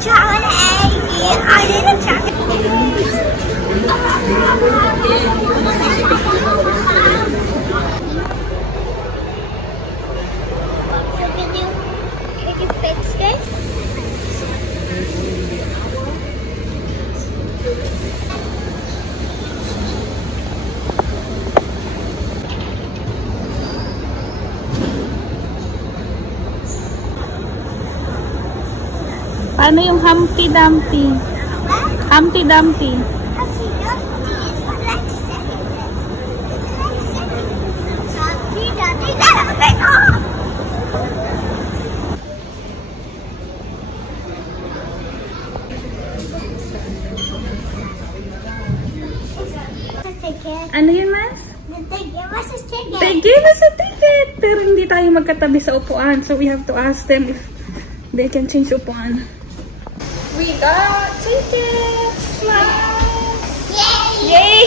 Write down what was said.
chocolate egg. I need a chocolate egg. So can you fix this? Paano yung Humpty Dumpty? Humpty Dumpty. Ano yun, Mas? They gave us a ticket. They gave us a ticket! Pero hindi tayo magkatabi sa upuan. So we have to ask them if they can change upuan. We got tickets! Nice! Yay! Yay!